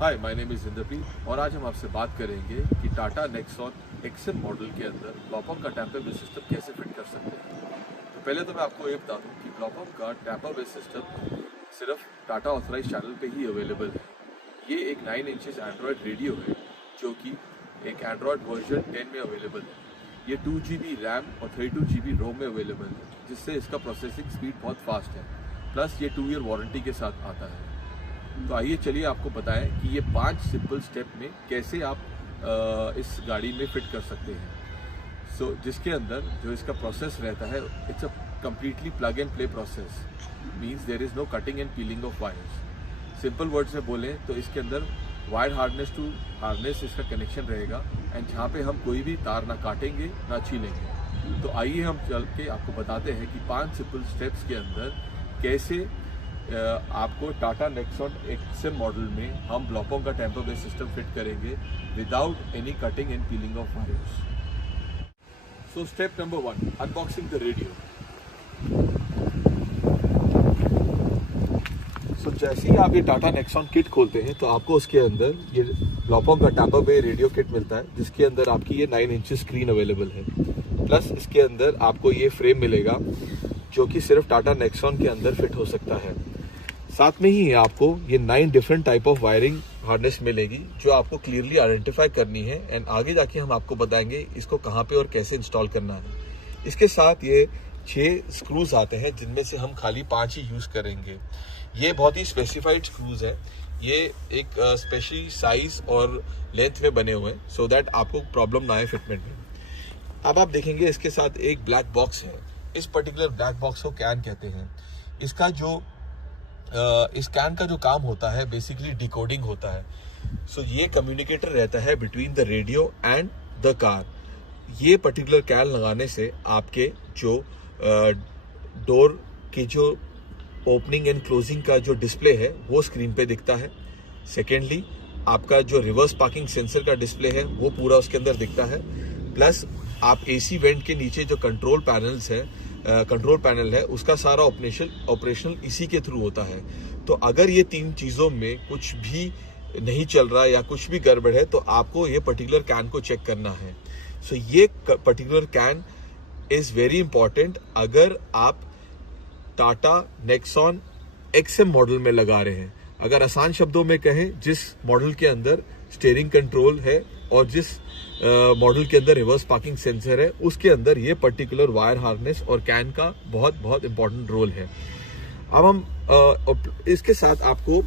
Hi, my name is Inderpreet और आज हम आपसे बात करेंगे कि टाटा नेक्सॉन एक्सएम मॉडल के अंदर ब्लॉपअप का टैंपर बेस सिस्टम कैसे फिट कर सकते हैं। तो पहले तो मैं आपको ये बता दूं कि ब्लॉपअप का टैंपर बेस सिस्टम सिर्फ टाटा ऑथराइज चैनल पे ही अवेलेबल है। ये एक 9 इंचेस एंड्रॉयड रेडियो है जो कि एक एंड्रॉयड वर्जन 10 में अवेलेबल है। ये 2 GB रैम और 32 GB रोम में अवेलेबल है, जिससे इसका प्रोसेसिंग स्पीड बहुत फास्ट है। प्लस ये 2 ईयर वारंटी के साथ आता है। तो आइए चलिए आपको बताएं कि ये 5 सिंपल स्टेप में कैसे आप इस गाड़ी में फिट कर सकते हैं। जिसके अंदर जो इसका प्रोसेस रहता है, it's a completely plug and play process, means there is no cutting and peeling of wires. Simple word से बोलें तो इसके अंदर वायर हार्नेस टू हार्नेस इसका कनेक्शन रहेगा एंड जहाँ पे हम कोई भी तार ना काटेंगे ना छीलेंगे। तो आइए हम चल के आपको बताते हैं कि 5 सिंपल स्टेप्स के अंदर कैसे आपको टाटा नेक्सॉन एक्सएम मॉडल में हम ब्लॉपअप का टैंपर बेस सिस्टम फिट करेंगे without any cutting and peeling of wires. So step number 1, unboxing the radio. So जैसे ही आप ये टाटा नेक्सॉन किट खोलते हैं तो आपको उसके अंदर ये ब्लॉपअप का टैंपर बेस रेडियो किट मिलता है, जिसके अंदर आपकी ये 9 इंच स्क्रीन अवेलेबल है। प्लस इसके अंदर आपको ये फ्रेम मिलेगा जो कि सिर्फ टाटा नेक्सॉन के अंदर फिट हो सकता है। साथ में ही आपको ये 9 different type of wiring harness मिलेगी जो आपको क्लियरली आइडेंटिफाई करनी है एंड आगे जाके हम आपको बताएंगे इसको कहाँ पे और कैसे इंस्टॉल करना है। इसके साथ ये 6 स्क्रूज आते हैं जिनमें से हम खाली 5 ही यूज करेंगे। ये बहुत ही स्पेसिफाइड स्क्रूज है, ये एक स्पेशली साइज और लेंथ में बने हुए हैं सो दैट आपको प्रॉब्लम ना आए फिटमेंट में। अब आप देखेंगे इसके साथ एक ब्लैक बॉक्स है। इस पर्टिकुलर ब्लैक बॉक्स को कैन कहते हैं। इसका जो इस कैन का जो काम होता है बेसिकली डिकोडिंग होता है। सो ये कम्युनिकेटर रहता है between the radio and the car. ये पर्टिकुलर कैन लगाने से आपके जो डोर की जो ओपनिंग एंड क्लोजिंग का जो डिस्प्ले है वो स्क्रीन पे दिखता है। सेकेंडली, आपका जो रिवर्स पार्किंग सेंसर का डिस्प्ले है वो पूरा उसके अंदर दिखता है। प्लस आप एसी वेंट के नीचे जो कंट्रोल पैनल है उसका सारा ऑपरेशनल इसी के थ्रू होता है। तो अगर ये 3 चीज़ों में कुछ भी नहीं चल रहा या कुछ भी गड़बड़ है तो आपको ये पर्टिकुलर कैन को चेक करना है। सो ये particular can is very important अगर आप टाटा नेक्सॉन एक्सएम मॉडल में लगा रहे हैं। अगर आसान शब्दों में कहें, जिस मॉडल के अंदर स्टीयरिंग कंट्रोल है और जिस मॉडल के अंदर रिवर्स पार्किंग सेंसर है उसके अंदर ये पर्टिकुलर वायर हार्नेस और कैन का बहुत इंपॉर्टेंट रोल है। अब हम इसके साथ आपको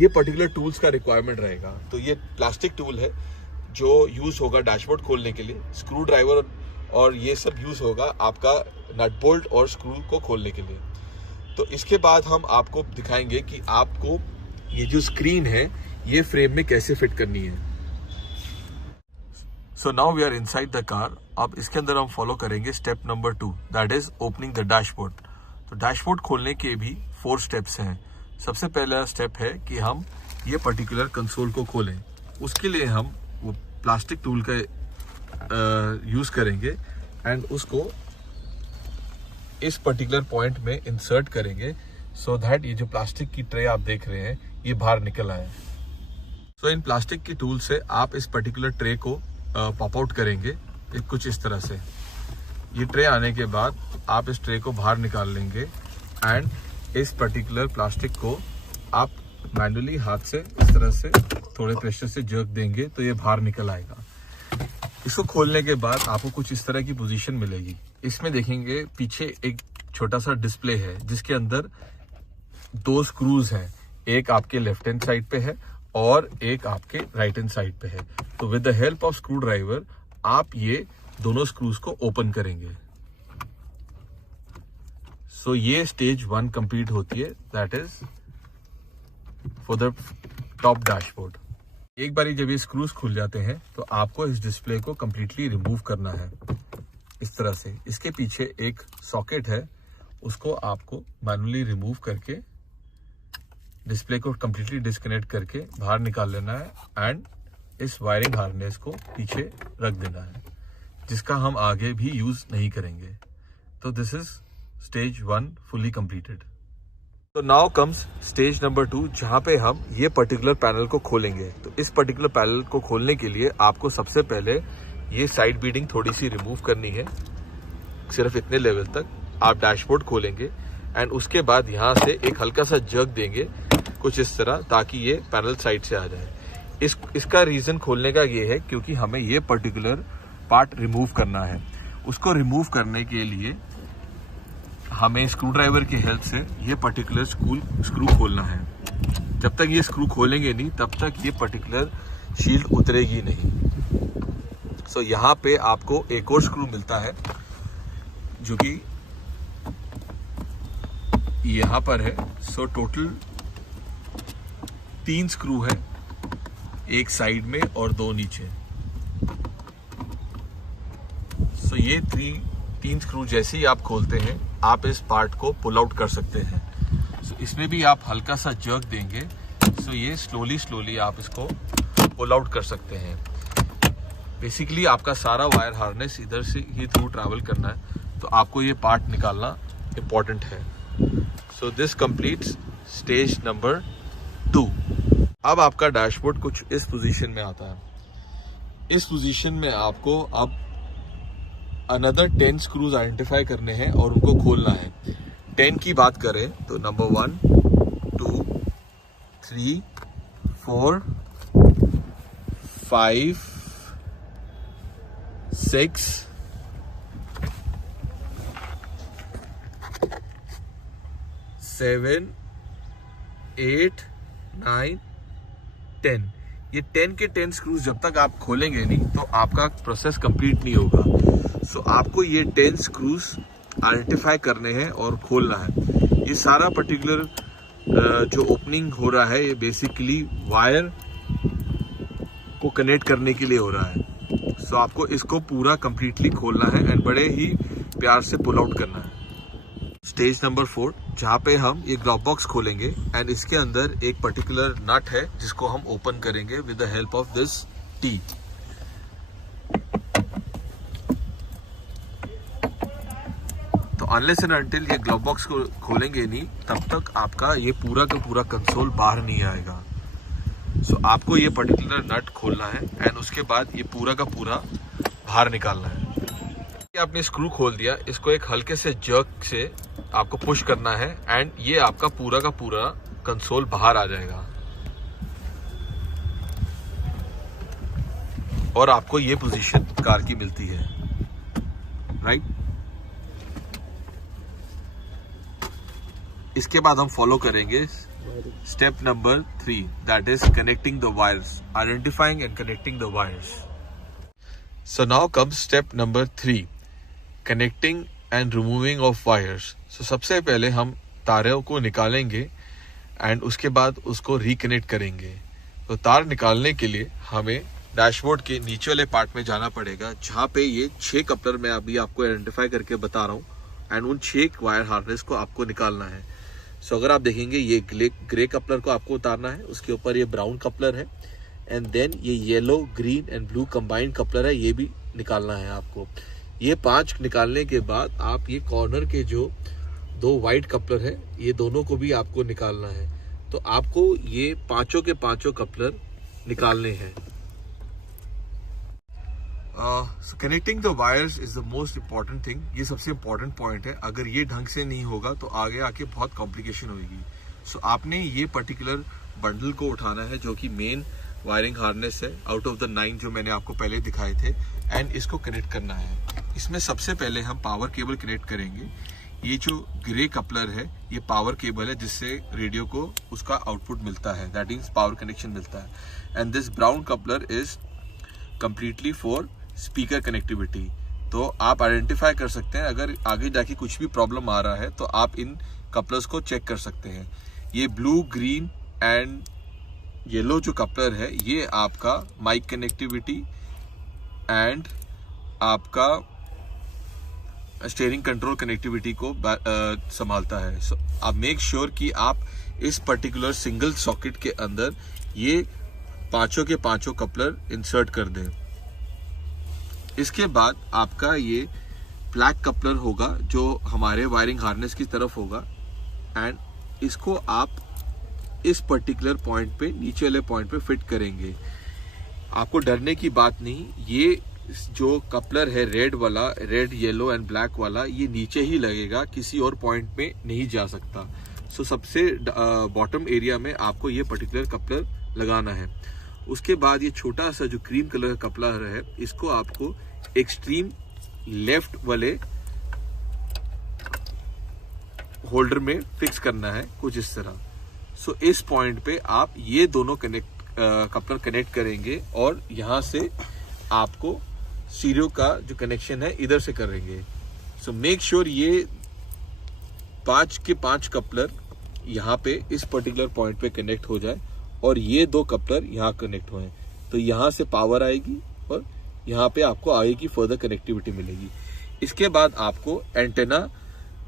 ये पर्टिकुलर टूल्स का रिक्वायरमेंट रहेगा। तो ये प्लास्टिक टूल है जो यूज होगा डैशबोर्ड खोलने के लिए, स्क्रू ड्राइवर और ये सब यूज होगा आपका नट बोल्ट और स्क्रू को खोलने के लिए। तो इसके बाद हम आपको दिखाएंगे कि आपको ये जो स्क्रीन है ये फ्रेम में कैसे फिट करनी है। So now we are inside the car. अब इसके अंदर हम फॉलो करेंगे step number 2, that is opening the dashboard. तो डैशबोर्ड खोलने के भी 4 स्टेप्स हैं। सबसे पहला स्टेप है कि हम ये पर्टिकुलर कंसोल को खोलें। उसके लिए हम वो प्लास्टिक टूल का यूज करेंगे एंड उसको इस पर्टिकुलर पॉइंट में इंसर्ट करेंगे सो दैट ये जो प्लास्टिक की ट्रे आप देख रहे हैं ये बाहर निकल आए। सो इन प्लास्टिक की टूल से आप इस पर्टिकुलर ट्रे को पॉप आउट करेंगे कुछ इस तरह से। ये ट्रे आने के बाद आप इस ट्रे को बाहर निकाल लेंगे एंड इस पर्टिकुलर प्लास्टिक को आप मैन्युअली हाथ से इस तरह से थोड़े प्रेशर से जर्क देंगे तो ये बाहर निकल आएगा। इसको खोलने के बाद आपको कुछ इस तरह की पोजीशन मिलेगी। इसमें देखेंगे पीछे एक छोटा सा डिस्प्ले है जिसके अंदर 2 स्क्रूज हैं, एक आपके लेफ्ट हैंड साइड पे है और एक आपके राइट हैंड साइड पे है। तो with the help of screw driver आप ये दोनों स्क्रूज को ओपन करेंगे। सो ये स्टेज 1 कंप्लीट होती है, that is for the top dashboard. एक बारी जब ये स्क्रूज खुल जाते हैं तो आपको इस डिस्प्ले को कंप्लीटली रिमूव करना है इस तरह से। इसके पीछे एक सॉकेट है, उसको आपको मैन्युअली रिमूव करके डिस्प्ले को कंप्लीटली डिस्कनेक्ट करके बाहर निकाल लेना है एंड इस वायरिंग हार्नेस को पीछे रख देना है, जिसका हम आगे भी यूज नहीं करेंगे। तो this is stage 1 fully completed. तो नाउ कम्स स्टेज नंबर 2, जहाँ पे हम ये पर्टिकुलर पैनल को खोलेंगे। तो इस पर्टिकुलर पैनल को खोलने के लिए आपको सबसे पहले ये साइड बीडिंग थोड़ी सी रिमूव करनी है, सिर्फ इतने लेवल तक। आप डैशबोर्ड खोलेंगे एंड उसके बाद यहाँ से एक हल्का सा जर्क देंगे कुछ इस तरह, ताकि ये पैनल साइड से आ जाए। इसका रीजन खोलने का ये है क्योंकि हमें ये पर्टिकुलर पार्ट रिमूव करना है। उसको रिमूव करने के लिए हमें स्क्रू ड्राइवर की हेल्प से ये पर्टिकुलर स्क्रू खोलना है। जब तक ये स्क्रू खोलेंगे नहीं तब तक ये पर्टिकुलर शील्ड उतरेगी नहीं। सो यहाँ पे आपको एक और स्क्रू मिलता है जो कि यहाँ पर है। सो टोटल 3 स्क्रू है, एक साइड में और 2 नीचे। सो ये 3 स्क्रू जैसे ही आप खोलते हैं आप इस पार्ट को पुल आउट कर सकते हैं। सो इसमें भी आप हल्का सा जर्क देंगे, सो ये स्लोली आप इसको पुल आउट कर सकते हैं। बेसिकली आपका सारा वायर हार्नेस इधर से ही थ्रू ट्रैवल करना है, तो आपको ये पार्ट निकालना इम्पोर्टेंट है। So this completes stage number 2। अब आपका डैशबोर्ड कुछ इस पोजीशन में आता है। इस पोजीशन में आपको अब अनदर 10 स्क्रूज आइडेंटिफाई करने हैं और उनको खोलना है। 10 की बात करें तो नंबर 1, 2, 3, 4, 5, 6, 7, 8, 9, 10। ये 10 के 10 स्क्रूज जब तक आप खोलेंगे नहीं तो आपका प्रोसेस कंप्लीट नहीं होगा। सो आपको ये 10 स्क्रूज आइडेंटिफाई करने हैं और खोलना है। ये सारा पर्टिकुलर जो ओपनिंग हो रहा है ये बेसिकली वायर को कनेक्ट करने के लिए हो रहा है। सो आपको इसको पूरा कंप्लीटली खोलना है एंड बड़े ही प्यार से पुल आउट करना है। स्टेज नंबर 4, जहाँ पे हम ये ग्लव बॉक्स खोलेंगे एंड इसके अंदर एक पर्टिकुलर नट है जिसको हम ओपन करेंगे with the help of this T. तो अनलेस एंड अनटिल ये ग्लव बॉक्स को खोलेंगे नहीं तब तक आपका ये पूरा का पूरा कंसोल बाहर नहीं आएगा। सो आपको ये पर्टिकुलर नट खोलना है एंड उसके बाद ये पूरा का पूरा बाहर निकालना है। आपने स्क्रू खोल दिया, इसको एक हल्के से जर्क से आपको पुश करना है एंड ये आपका पूरा का पूरा कंसोल बाहर आ जाएगा और आपको ये पोजीशन कार की मिलती है, राइट। इसके बाद हम फॉलो करेंगे step number 3, that is connecting the wires, identifying and connecting the wires. So now comes step number 3, connecting and removing of wires. So सबसे पहले हम तारों को निकालेंगे एंड उसके बाद उसको रिकनेक्ट करेंगे। तो तार निकालने के लिए हमें डैशबोर्ड के नीचे वाले पार्ट में जाना पड़ेगा, जहाँ पे ये 6 कपलर मैं अभी आपको आइडेंटिफाई करके बता रहा हूँ एंड उन 6 वायर हार्नेस को आपको निकालना है। सो अगर आप देखेंगे ये ग्रे कपलर को आपको उतारना है, उसके ऊपर ये ब्राउन कपलर है एंड देन ये yellow, green and blue combined coupler है, ये भी निकालना है आपको। ये 5 निकालने के बाद आप ये कॉर्नर के जो 2 वाइट कपलर है ये दोनों को भी आपको निकालना है। तो आपको ये 5 के 5 कपलर निकालने हैं। So connecting the wires is the most important thing। ये सबसे important point है। अगर ये ढंग से नहीं होगा तो आगे आके बहुत कॉम्प्लिकेशन होगी। So आपने ये पर्टिकुलर बंडल को उठाना है जो कि मेन वायरिंग हार्नेस है आउट ऑफ द 9 जो मैंने आपको पहले दिखाए थे एंड इसको कनेक्ट करना है। इसमें सबसे पहले हम पावर केबल कनेक्ट करेंगे। ये जो ग्रे कपलर है ये पावर केबल है जिससे रेडियो को उसका आउटपुट मिलता है, दैट मीन्स पावर कनेक्शन मिलता है। And this brown coupler is completely for speaker connectivity. तो आप आइडेंटिफाई कर सकते हैं, अगर आगे जाके कुछ भी प्रॉब्लम आ रहा है तो आप इन कपलर्स को चेक कर सकते हैं। ये ब्लू, ग्रीन एंड येलो जो कपलर है ये आपका माइक कनेक्टिविटी एंड आपका स्टीयरिंग कंट्रोल कनेक्टिविटी को संभालता है। So, आप मेक श्योर कि आप इस पर्टिकुलर सिंगल सॉकेट के अंदर ये 5 के 5 कपलर इंसर्ट कर दें। इसके बाद आपका ये ब्लैक कपलर होगा जो हमारे वायरिंग हार्नेस की तरफ होगा एंड इसको आप इस पर्टिकुलर पॉइंट पे, नीचे वाले पॉइंट पे फिट करेंगे। आपको डरने की बात नहीं, ये जो कपलर है रेड वाला, रेड येलो एंड ब्लैक वाला, ये नीचे ही लगेगा, किसी और पॉइंट में नहीं जा सकता। सो सबसे बॉटम एरिया में आपको ये पर्टिकुलर कपलर लगाना है। उसके बाद ये छोटा सा जो क्रीम कलर का कपलर है, इसको आपको एक्सट्रीम लेफ्ट वाले होल्डर में फिक्स करना है, कुछ इस तरह। सो इस पॉइंट पे आप ये दोनों कपलर कनेक्ट करेंगे और यहां से आपको स्टीरियो का जो कनेक्शन है इधर से करेंगे। सो मेक श्योर ये 5 के 5 कपलर यहाँ पे इस पर्टिकुलर पॉइंट पे कनेक्ट हो जाए और ये 2 कपलर यहाँ कनेक्ट होए, तो यहाँ से पावर आएगी और यहाँ पे आपको आगे की फर्दर कनेक्टिविटी मिलेगी। इसके बाद आपको एंटेना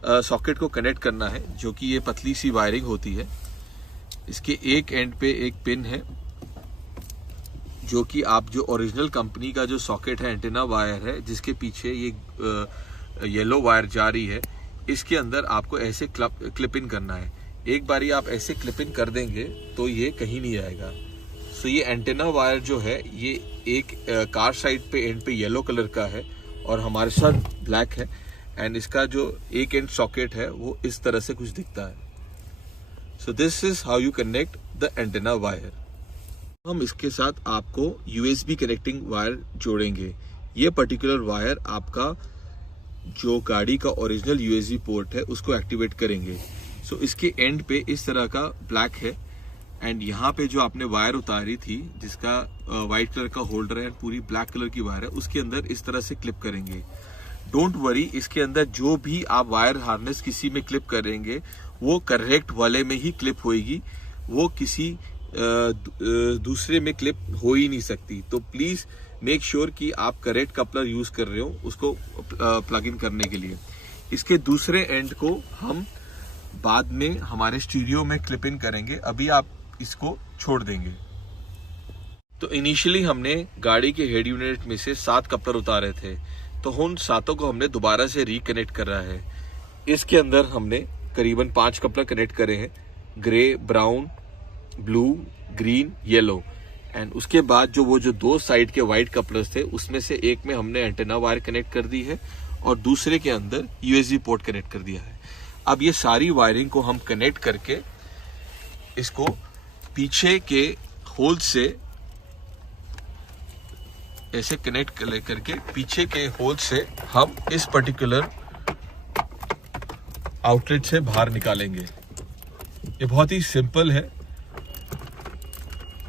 सॉकेट को कनेक्ट करना है, जो कि ये पतली सी वायरिंग होती है। इसके एक एंड पे एक पिन है, जो कि आप जो ओरिजिनल कंपनी का जो सॉकेट है, एंटेना वायर है, जिसके पीछे ये येलो वायर जा रही है, इसके अंदर आपको ऐसे क्लिप इन करना है। एक बारी आप ऐसे क्लिप इन कर देंगे तो ये कहीं नहीं आएगा। सो ये एंटेना वायर जो है, ये एक कार साइड पे एंड पे येलो कलर का है और हमारे साथ ब्लैक है, एंड इसका जो एक एंड सॉकेट है वो इस तरह से कुछ दिखता है। So this is how you connect the antenna wire. हम इसके साथ आपको USB कनेक्टिंग वायर जोड़ेंगे। ये पर्टिकुलर वायर आपका जो गाड़ी का ओरिजिनल USB पोर्ट है उसको एक्टिवेट करेंगे। सो इसके एंड पे इस तरह का ब्लैक है, एंड यहाँ पे जो आपने वायर उतारी थी, जिसका व्हाइट कलर का होल्डर है, पूरी ब्लैक कलर की वायर है, उसके अंदर इस तरह से क्लिप करेंगे। डोंट वरी, इसके अंदर जो भी आप वायर हार्नेस किसी में क्लिप करेंगे वो करेक्ट वाले में ही क्लिप होएगी, वो किसी दूसरे में क्लिप हो ही नहीं सकती। तो प्लीज मेक श्योर कि आप करेक्ट कपलर यूज कर रहे हो उसको प्लग इन करने के लिए। इसके दूसरे एंड को हम बाद में हमारे स्टीरियो में क्लिप इन करेंगे, अभी आप इसको छोड़ देंगे। तो इनिशियली हमने गाड़ी के हेड यूनिट में से 7 कपलर उतारे थे, तो उन 7 को हमने दोबारा से रिकनेक्ट कर रहा है। इसके अंदर हमने करीबन 5 कपलर कनेक्ट करे हैं, grey, brown, blue, green, yellow, and उसके बाद जो 2 साइड के व्हाइट कपलर्स थे, उसमें से एक में हमने एंटेना वायर कनेक्ट कर दी है और दूसरे के अंदर USB पोर्ट कनेक्ट कर दिया है। अब ये सारी वायरिंग को हम कनेक्ट करके इसको पीछे के होल से ऐसे कनेक्ट करके पीछे के होल से हम इस पर्टिकुलर आउटलेट से बाहर निकालेंगे। ये बहुत ही सिंपल है,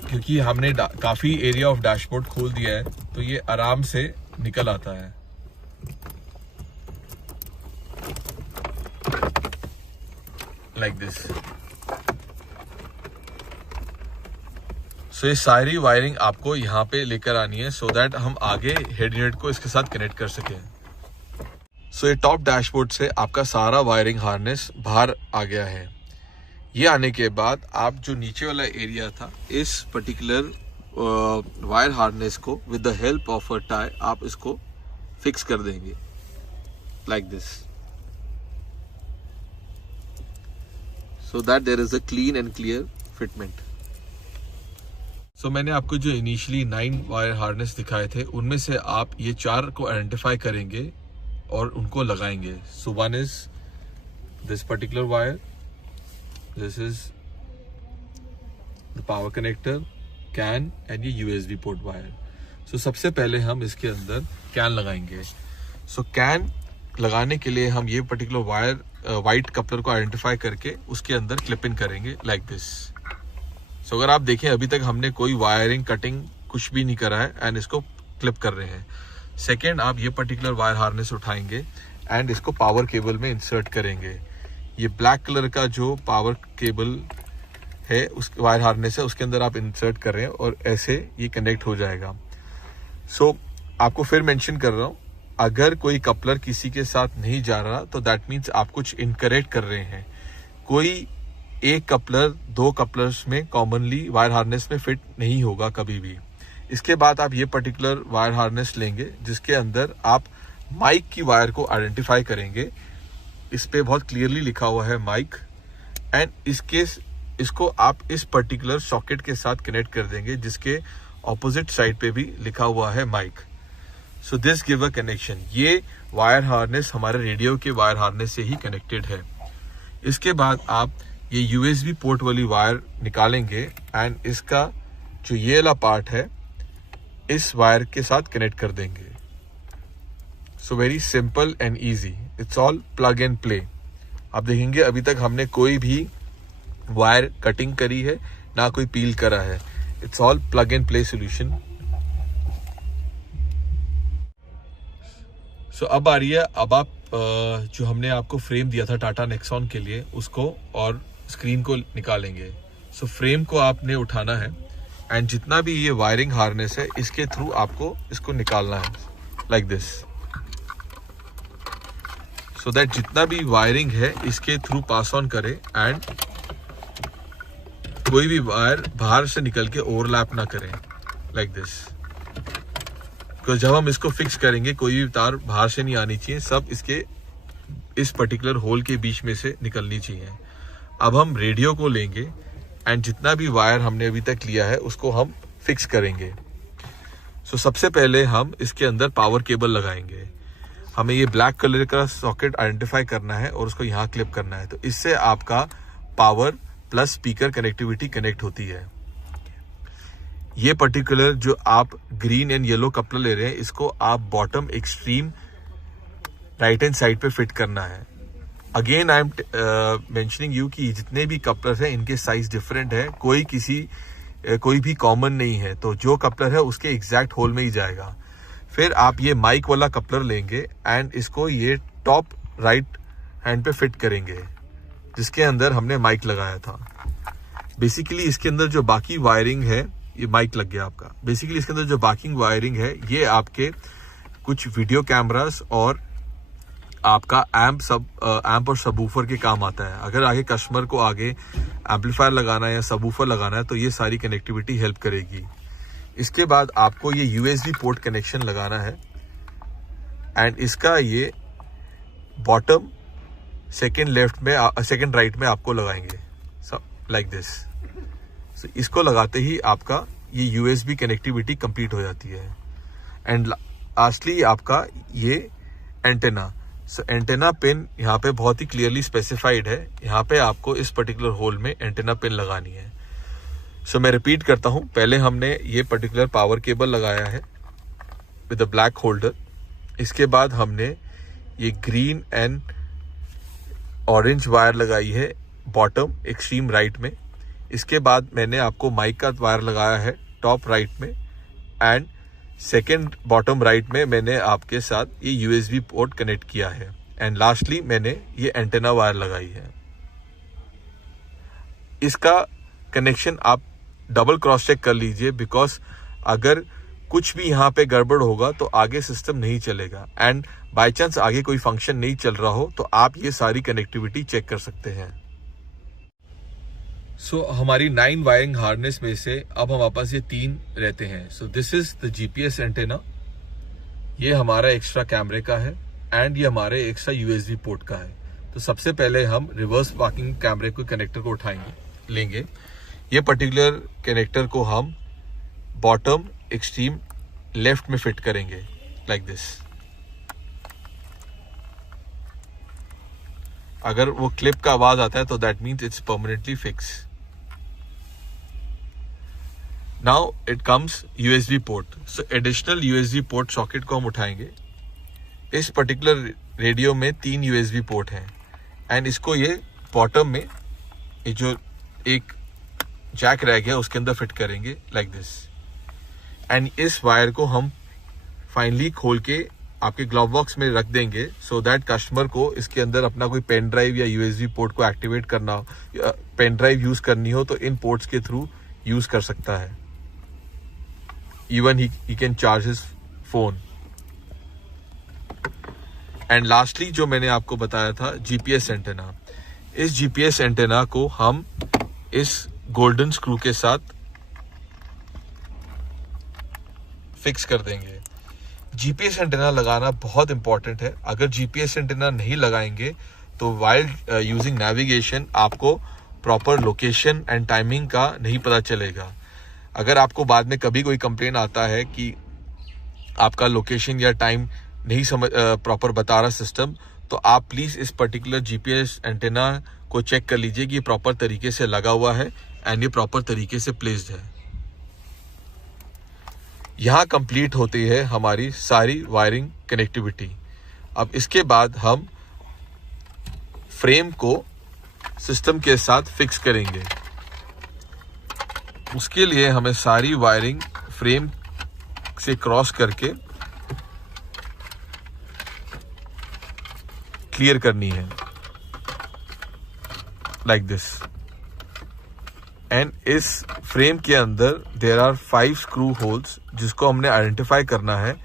क्योंकि हमने काफी एरिया ऑफ डैशबोर्ड खोल दिया है, तो ये आराम से निकल आता है। Like this. सो ये सारी वायरिंग आपको यहाँ पे लेकर आनी है, सो दैट हम आगे हेड यूनिट को इसके साथ कनेक्ट कर सकें। सो ये टॉप डैशबोर्ड से आपका सारा वायरिंग हार्नेस बाहर आ गया है। ये आने के बाद आप जो नीचे वाला एरिया था, इस पर्टिकुलर वायर हार्नेस को with the help of a tie आप इसको फिक्स कर देंगे, like this, so that there is a clean and clear fitment. So मैंने आपको जो इनिशियली 9 वायर हार्नेस दिखाए थे, उनमें से आप ये 4 को आइडेंटिफाई करेंगे और उनको लगाएंगे। So one is this particular wire, this is the power connector, CAN and ये USB पोर्ट वायर। सो सबसे पहले हम इसके अंदर CAN लगाएंगे। सो CAN लगाने के लिए हम ये पर्टिकुलर वायर वाइट कपलर को आइडेंटिफाई करके उसके अंदर क्लिप इन करेंगे, लाइक दिस। सो अगर आप देखें, अभी तक हमने कोई वायरिंग कटिंग कुछ भी नहीं करा है, एंड इसको क्लिप कर रहे हैं। सेकेंड, आप ये पर्टिकुलर वायर हार्नेस उठाएंगे एंड इसको पावर केबल में इंसर्ट करेंगे। ये ब्लैक कलर का जो पावर केबल है, उस वायर हार्नेस है, उसके अंदर आप इंसर्ट कर रहे हैं और ऐसे ये कनेक्ट हो जाएगा। सो आपको फिर मेंशन कर रहा हूँ, अगर कोई कपलर किसी के साथ नहीं जा रहा तो दैट मीन्स आप कुछ इनकरेक्ट कर रहे हैं। कोई एक कपलर 2 कपलर्स में कॉमनली वायर हार्नेस में फिट नहीं होगा कभी भी। इसके बाद आप ये पर्टिकुलर वायर हार्नेस लेंगे, जिसके अंदर आप माइक की वायर को आइडेंटिफाई करेंगे। इस पे बहुत क्लियरली लिखा हुआ है माइक, एंड इसको आप इस पर्टिकुलर सॉकेट के साथ कनेक्ट कर देंगे जिसके ऑपोजिट साइड पे भी लिखा हुआ है mic. So this give a connection. ये वायर हार्नेस हमारे रेडियो के वायर हार्नेस से ही कनेक्टेड है। इसके बाद आप ये यूएसबी पोर्ट वाली वायर निकालेंगे एंड इसका जो ये वाला पार्ट है इस वायर के साथ कनेक्ट कर देंगे। So very simple and easy, it's all plug and play. आप देखेंगे अभी तक हमने कोई भी वायर कटिंग करी है ना कोई पील करा है, it's all plug and play solution. So अब आ रही है, अब आप जो हमने आपको फ्रेम दिया था टाटा नेक्सॉन के लिए उसको और स्क्रीन को निकालेंगे। सो फ्रेम को आपने उठाना है एंड जितना भी ये वायरिंग हार्नेस है इसके थ्रू आपको इसको निकालना है लाइक दिस, सो दैट जितना भी वायरिंग है इसके थ्रू पास ऑन करे एंड कोई भी वायर बाहर से निकल के ओवरलैप ना करें लाइक दिस। तो जब हम इसको फिक्स करेंगे कोई भी तार बाहर से नहीं आनी चाहिए, सब इसके इस पर्टिकुलर होल के बीच में से निकलनी चाहिए। अब हम रेडियो को लेंगे एंड जितना भी वायर हमने अभी तक लिया है उसको हम फिक्स करेंगे। सो सबसे पहले हम इसके अंदर पावर केबल लगाएंगे। हमें ये ब्लैक कलर का सॉकेट आइडेंटिफाई करना है और उसको यहाँ क्लिप करना है, तो इससे आपका power plus speaker connectivity connect होती है। ये पर्टिकुलर जो आप ग्रीन एंड येलो कपलर ले रहे हैं इसको आप bottom extreme right hand side पे फिट करना है। Again I am mentioning you कि जितने भी कपलर हैं इनके साइज डिफरेंट है, कोई भी कॉमन नहीं है, तो जो कपलर है उसके एग्जैक्ट होल में ही जाएगा। फिर आप ये माइक वाला कपलर लेंगे एंड इसको ये टॉप राइट हैंड पे फिट करेंगे जिसके अंदर हमने माइक लगाया था। बेसिकली इसके अंदर जो बाकी वायरिंग है, ये माइक लग गया आपका। बेसिकली इसके अंदर जो बाकी वायरिंग है ये आपके कुछ वीडियो कैमरास और आपका एम्प और सबवूफर के काम आता है। अगर आगे कस्टमर को आगे एम्पलीफायर लगाना है या सबवूफर लगाना है तो ये सारी कनेक्टिविटी हेल्प करेगी। इसके बाद आपको ये यूएसबी पोर्ट कनेक्शन लगाना है एंड इसका ये बॉटम सेकंड राइट में आपको लगाएंगे लाइक दिस। सो इसको लगाते ही आपका ये यूएसबी कनेक्टिविटी कंप्लीट हो जाती है। एंड लास्टली आपका ये एंटेना। सो एंटेना पिन यहाँ पे बहुत ही क्लियरली स्पेसिफाइड है, यहाँ पे आपको इस पर्टिकुलर होल में एंटेना पिन लगानी है। सो मैं रिपीट करता हूँ, पहले हमने ये पर्टिकुलर पावर केबल लगाया है विद अ ब्लैक होल्डर। इसके बाद हमने ये ग्रीन एंड ऑरेंज वायर लगाई है बॉटम एक्सट्रीम राइट में। इसके बाद मैंने आपको माइक का वायर लगाया है टॉप राइट में एंड सेकेंड बॉटम राइट में मैंने आपके साथ ये यूएसबी पोर्ट कनेक्ट किया है एंड लास्टली मैंने ये एंटेना वायर लगाई है। इसका कनेक्शन आप डबल क्रॉस चेक कर लीजिए, बिकॉज अगर कुछ भी यहाँ पे गड़बड़ होगा तो आगे सिस्टम नहीं चलेगा एंड बाय चांस आगे कोई फंक्शन नहीं चल रहा हो तो आप ये सारी कनेक्टिविटी चेक कर सकते हैं। सो हमारी 9 वायरिंग हार्नेस में से अब हमारे पास ये 3 रहते हैं। सो this is the GPS antenna, ये हमारा एक्स्ट्रा कैमरे का है एंड ये हमारे एक्स्ट्रा यूएसबी पोर्ट का है। तो सबसे पहले हम रिवर्स पार्किंग कैमरे को कनेक्टर को लेंगे। ये पर्टिकुलर कनेक्टर को हम बॉटम एक्सट्रीम लेफ्ट में फिट करेंगे लाइक दिस। अगर वो क्लिप का आवाज आता है तो that means it's permanently fix. Now it comes USB port. So additional USB port socket को हम उठाएंगे। इस पर्टिकुलर रेडियो में 3 यूएसबी पोर्ट हैं एंड इसको ये बॉटम में ये जो एक जैक रह गया उसके अंदर फिट करेंगे लाइक दिस एंड इस वायर को हम फाइनली खोल के आपके ग्लव बॉक्स में रख देंगे सो दैट कस्टमर को इसके अंदर अपना कोई पेन ड्राइव या यूएसबी पोर्ट को एक्टिवेट करना हो या पेन ड्राइव यूज करनी हो तो इन पोर्ट्स के थ्रू यूज कर सकता है। Even he can charge his phone. And lastly जो मैंने आपको बताया था जीपीएस एंटेना, इस जीपीएस एंटेना को हम इस गोल्डन स्क्रू के साथ फिक्स कर देंगे। जीपीएस एंटेना लगाना बहुत इंपॉर्टेंट है। अगर जीपीएस एंटेना नहीं लगाएंगे तो वाइल यूजिंग नेविगेशन आपको प्रॉपर लोकेशन एंड टाइमिंग का नहीं पता चलेगा। अगर आपको बाद में कभी कोई कंप्लेन आता है कि आपका लोकेशन या टाइम नहीं समझ प्रॉपर बता रहा सिस्टम, तो आप प्लीज इस पर्टिकुलर जीपीएस एंटेना को चेक कर लीजिए कि ये प्रॉपर तरीके से लगा हुआ है एंड ये प्रॉपर तरीके से प्लेस्ड है। यहाँ कंप्लीट होती है हमारी सारी वायरिंग कनेक्टिविटी। अब इसके बाद हम फ्रेम को सिस्टम के साथ फिक्स करेंगे। उसके लिए हमें सारी वायरिंग फ्रेम से क्रॉस करके क्लियर करनी है, लाइक दिस। एंड इस फ्रेम के अंदर देयर आर 5 स्क्रू होल्स जिसको हमने आइडेंटिफाई करना है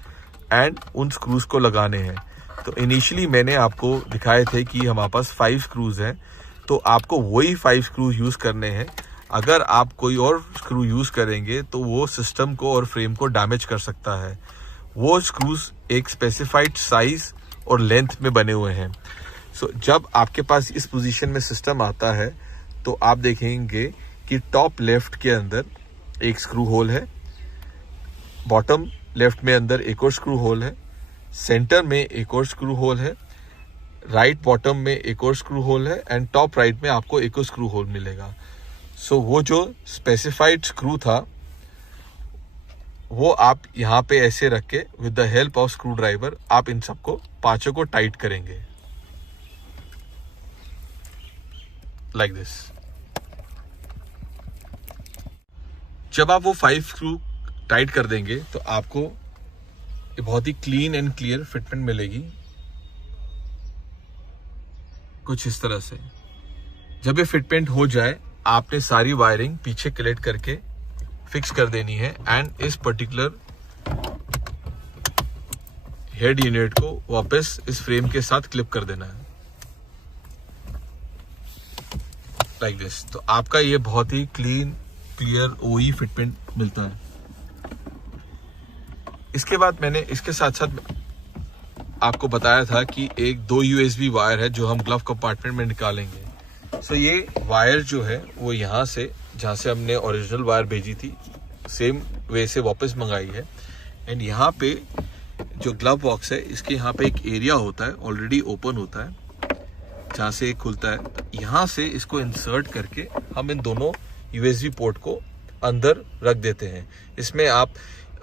एंड उन स्क्रूज को लगाने हैं। तो इनिशियली मैंने आपको दिखाए थे कि हमारे पास 5 स्क्रूज हैं, तो आपको वही 5 स्क्रू यूज करने हैं। अगर आप कोई और स्क्रू यूज करेंगे तो वो सिस्टम को और फ्रेम को डैमेज कर सकता है। वो स्क्रूज एक स्पेसिफाइड साइज और लेंथ में बने हुए हैं। सो जब आपके पास इस पोजीशन में सिस्टम आता है तो आप देखेंगे कि टॉप लेफ्ट के अंदर एक स्क्रू होल है, बॉटम लेफ्ट में अंदर एक और स्क्रू होल है, सेंटर में एक और स्क्रू होल है, राइट बॉटम में एक और स्क्रू होल है एंड टॉप राइट में आपको एक और स्क्रू होल मिलेगा। सो वो जो स्पेसिफाइड स्क्रू था वो आप यहाँ पे ऐसे रख के with the help of screw driver आप इन सबको 5 को टाइट करेंगे, लाइक दिस। जब आप वो 5 स्क्रू टाइट कर देंगे तो आपको ये बहुत ही क्लीन एंड क्लियर फिटमेंट मिलेगी, कुछ इस तरह से। जब ये फिटमेंट हो जाए आपने सारी वायरिंग पीछे कलेक्ट करके फिक्स कर देनी है एंड इस पर्टिकुलर हेड यूनिट को वापस इस फ्रेम के साथ क्लिप कर देना है, लाइक दिस। तो आपका ये बहुत ही क्लीन क्लियर ओई फिटमेंट मिलता है। इसके बाद मैंने इसके साथ साथ आपको बताया था कि एक 2 USB वायर है जो हम ग्लव कंपार्टमेंट में निकालेंगे। सो ये वायर जो है वो यहाँ से, जहाँ से हमने ओरिजिनल वायर भेजी थी, सेम वे से वापस मंगाई है। एंड यहाँ पे जो ग्लव बॉक्स है इसके यहाँ पे एक एरिया होता है, ऑलरेडी ओपन होता है, जहाँ से खुलता है। यहाँ से इसको इंसर्ट करके हम इन दोनों USB पोर्ट को अंदर रख देते हैं। इसमें आप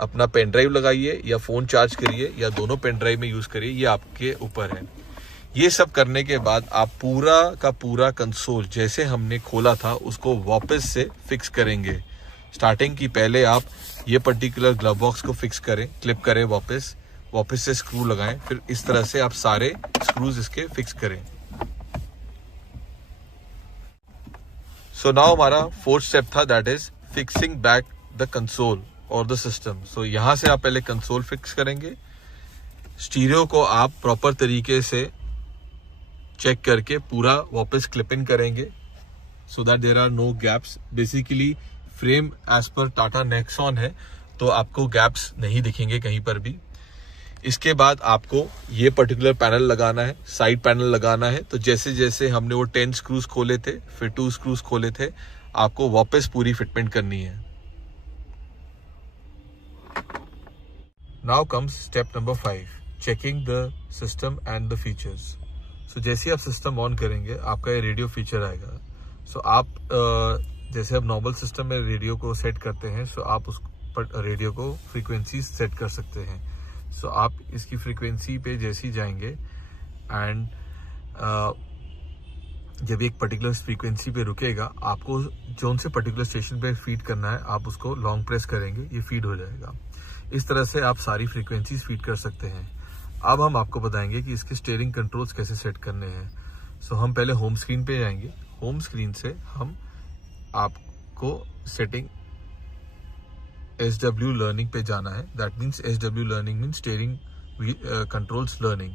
अपना पेन ड्राइव लगाइए या फोन चार्ज करिए या दोनों पेन ड्राइव में यूज करिए, ये आपके ऊपर है। ये सब करने के बाद आप पूरा का पूरा कंसोल जैसे हमने खोला था उसको वापस से फिक्स करेंगे। स्टार्टिंग की पहले आप ये पर्टिकुलर ग्लव बॉक्स को फिक्स करें, क्लिप करें, वापस से स्क्रू लगाएं, फिर इस तरह से आप सारे स्क्रूज इसके फिक्स करें। सो नाउ हमारा 4th स्टेप था, that is fixing back the console और द सिस्टम। सो यहां से आप पहले कंसोल फिक्स करेंगे, स्टीरियो को आप प्रॉपर तरीके से चेक करके पूरा वापस क्लिप इन करेंगे so that there are no gaps. Basically frame edge पर टाटा नेक्सॉन है तो आपको गैप्स नहीं दिखेंगे कहीं पर भी। इसके बाद आपको ये पर्टिकुलर पैनल लगाना है, साइड पैनल लगाना है। तो जैसे जैसे हमने वो 10 स्क्रूज खोले थे, फिर 2 स्क्रूज खोले थे, आपको वापस पूरी फिटमेंट करनी है। Now comes step number 5, checking the system and the features. So जैसे आप सिस्टम ऑन करेंगे आपका ये रेडियो फीचर आएगा। सो आप जैसे आप नॉर्मल सिस्टम में रेडियो को सेट करते हैं, सो आप उस पर रेडियो को फ्रीक्वेंसी सेट कर सकते हैं। सो आप इसकी फ्रीक्वेंसी पे जैसे ही जाएंगे एंड जब एक पर्टिकुलर फ्रीक्वेंसी पे रुकेगा, आपको जोन से पर्टिकुलर स्टेशन पे फीड करना है, आप उसको लॉन्ग प्रेस करेंगे, ये फीड हो जाएगा। इस तरह से आप सारी फ्रीक्वेंसीज फीड कर सकते हैं। अब हम आपको बताएंगे कि इसके स्टीयरिंग कंट्रोल्स कैसे सेट करने हैं। सो हम पहले होम स्क्रीन पे जाएंगे। होम स्क्रीन से हम आपको सेटिंग SW लर्निंग पे जाना है। That means SW learning means steering controls learning.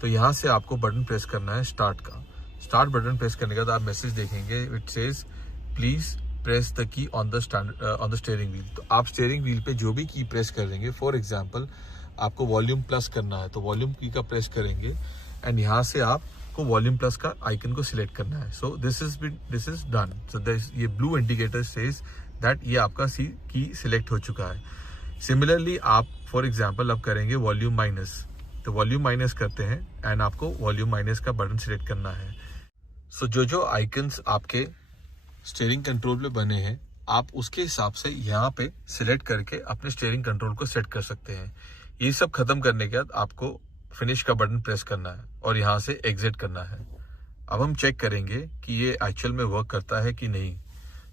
तो यहाँ से आपको बटन प्रेस करना है स्टार्ट का। स्टार्ट बटन प्रेस करने के बाद आप मैसेज देखेंगे, it says please press the key on the steering wheel. तो आप स्टीयरिंग व्हील पे जो भी की प्रेस कर देंगे, फॉर एग्जाम्पल आपको वॉल्यूम प्लस करना है तो वॉल्यूम की का प्रेस करेंगे एंड यहाँ से आप आपको वॉल्यूम प्लस का आइकन को सिलेक्ट करना है. So this is done. So ये ब्लू इंडिकेटर सेज दैट ये आपका सी की सिलेक्ट हो चुका है. सिमिलरली आप फॉर एग्जांपल अब करेंगे वॉल्यूम माइनस. तो वॉल्यूम माइनस करते हैं एंड आपको वॉल्यूम माइनस का बटन सिलेक्ट करना है. सो जो आइकन्स आपके स्टीयरिंग कंट्रोल में बने हैं, आप उसके हिसाब से यहाँ पे सिलेक्ट करके अपने स्टीयरिंग कंट्रोल को सेट कर सकते हैं. ये सब खत्म करने के बाद आपको फिनिश का बटन प्रेस करना है और यहाँ से एग्जिट करना है. अब हम चेक करेंगे कि ये एक्चुअल में वर्क करता है कि नहीं.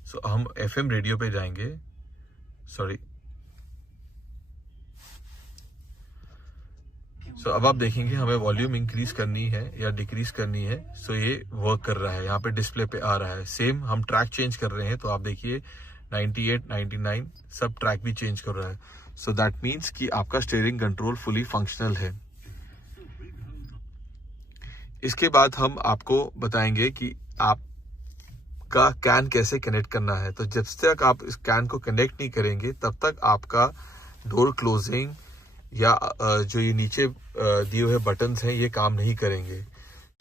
सो हम FM रेडियो पे जाएंगे. सो अब आप देखेंगे हमें वॉल्यूम इंक्रीज करनी है या डिक्रीज करनी है. सो ये वर्क कर रहा है, यहाँ पे डिस्प्ले पे आ रहा है. सेम हम ट्रैक चेंज कर रहे हैं तो आप देखिए 98, 99 सब ट्रैक भी चेंज कर रहा है. सो दैट मीन्स कि आपका स्टीयरिंग कंट्रोल फुली फंक्शनल है. इसके बाद हम आपको बताएंगे कि आपका कैन कैसे कनेक्ट करना है. तो जब तक आप इस कैन को कनेक्ट नहीं करेंगे तब तक आपका डोर क्लोजिंग या जो ये नीचे दिए हुए बटन्स हैं ये काम नहीं करेंगे.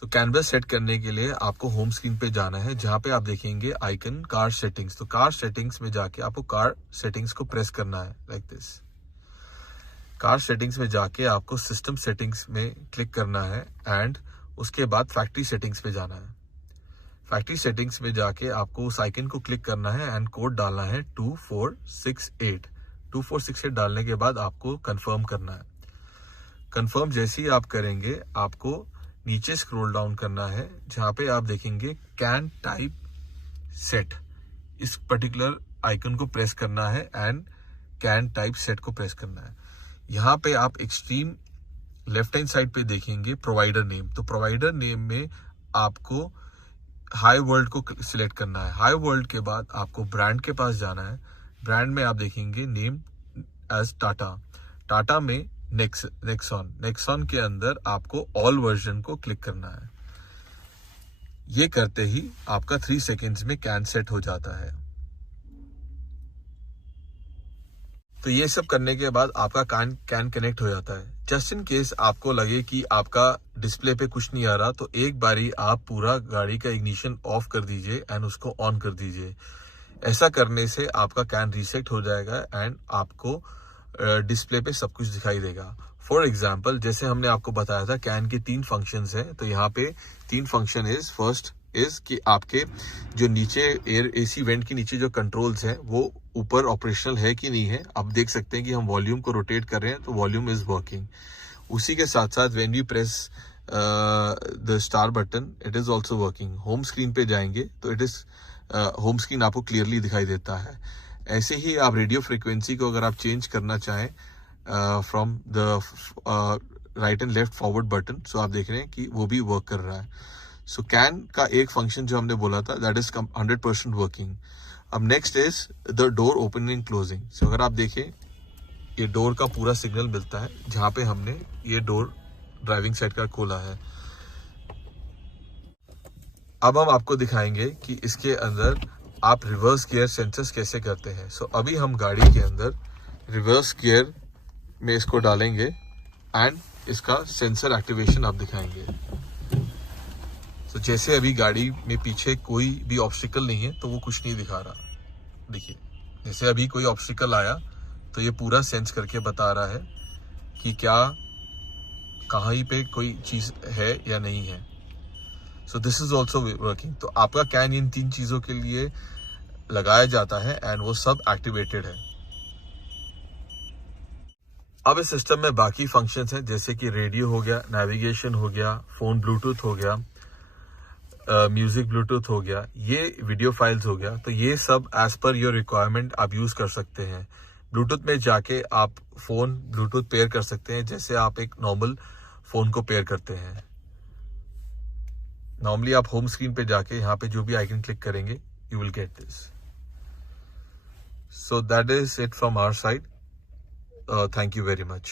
तो कैनवस सेट करने के लिए आपको होम स्क्रीन पे जाना है, जहां पे आप देखेंगे आइकन कार सेटिंग्स. तो कार सेटिंग्स में जाके आपको कार सेटिंग्स को प्रेस करना है लाइक दिस. कार सेटिंग्स में जाके आपको सिस्टम सेटिंग्स में क्लिक करना है एंड उसके बाद फैक्ट्री सेटिंग्स पे जाना है. फैक्ट्री सेटिंग्स में जाके आपको उस आइकन को क्लिक करना है एंड कोड डालना है 2468. 2468 डालने के बाद आपको कंफर्म करना है. कंफर्म जैसे ही आप करेंगे आपको नीचे स्क्रॉल डाउन करना है, जहां पे आप देखेंगे कैन टाइप सेट. इस पर्टिकुलर आइकन को प्रेस करना है एंड कैन टाइप सेट को प्रेस करना है. यहाँ पे आप एक्सट्रीम लेफ्ट हैंड साइड पे देखेंगे प्रोवाइडर नेम. तो प्रोवाइडर नेम में आपको हाई वर्ल्ड को सिलेक्ट करना है. हाई वर्ल्ड के बाद आपको ब्रांड के पास जाना है. ब्रांड में आप देखेंगे नेम एज टाटा. टाटा में नेक्सॉन के अंदर आपको ऑल वर्जन को क्लिक करना है. ये करते ही आपका 3 सेकेंड्स में कैन सेट हो जाता है. तो ये सब करने के बाद आपका कैन कनेक्ट हो जाता है. जस्ट इन केस आपको लगे कि आपका डिस्प्ले पे कुछ नहीं आ रहा तो एक बारी आप पूरा गाड़ी का इग्निशन ऑफ कर दीजिए एंड उसको ऑन कर दीजिए. ऐसा करने से आपका कैन रीसेट हो जाएगा एंड आपको डिस्प्ले पे सब कुछ दिखाई देगा. फॉर एग्जाम्पल जैसे हमने आपको बताया था कैन के 3 फंक्शंस हैं. तो यहाँ पे 3 फंक्शन इज फर्स्ट इज कि आपके जो नीचे एयर AC वेंट के नीचे जो कंट्रोल्स हैं वो ऊपर ऑपरेशनल है कि नहीं है. आप देख सकते हैं कि हम वॉल्यूम को रोटेट कर रहे हैं तो वॉल्यूम इज वर्किंग. उसी के साथ साथ when you press the star button it is also working. Home screen पे जाएंगे तो इट इज होम स्क्रीन आपको क्लियरली दिखाई देता है. ऐसे ही आप रेडियो फ्रीक्वेंसी को अगर आप चेंज करना चाहें from the right and left forward button, so आप देख रहे हैं कि वो भी वर्क कर रहा है. सो कैन का एक फंक्शन जो हमने बोला था दैट इज 100% वर्किंग. अब next is the door opening and closing. So अगर आप देखें ये डोर का पूरा सिग्नल मिलता है जहां पे हमने ये डोर ड्राइविंग साइड का खोला है. अब हम आपको दिखाएंगे कि इसके अंदर आप रिवर्स गियर सेंसर्स कैसे करते हैं. सो अभी हम गाड़ी के अंदर रिवर्स गियर में इसको डालेंगे एंड इसका सेंसर एक्टिवेशन आप दिखाएंगे. तो जैसे अभी गाड़ी में पीछे कोई भी ऑब्स्टिकल नहीं है तो वो कुछ नहीं दिखा रहा. देखिए जैसे अभी कोई ऑब्स्टिकल आया तो ये पूरा सेंस करके बता रहा है कि क्या कहीं पे कोई चीज है या नहीं है. So this is also working. तो आपका कैन इन 3 चीजों के लिए लगाया जाता है एंड वो सब एक्टिवेटेड है. अब इस सिस्टम में बाकी फंक्शंस हैं जैसे कि रेडियो हो गया, नेविगेशन हो गया, फोन ब्लूटूथ हो गया, म्यूजिक ब्लूटूथ हो गया, ये वीडियो फाइल्स हो गया. तो ये सब एज पर योर रिक्वायरमेंट आप यूज कर सकते हैं. ब्लूटूथ में जाके आप फोन ब्लूटूथ पेयर कर सकते हैं जैसे आप एक नॉर्मल फोन को पेयर करते हैं. नॉर्मली आप होम स्क्रीन पे जाके यहाँ पे जो भी आइकन क्लिक करेंगे you will get this. So that is it from our side. Thank you very much.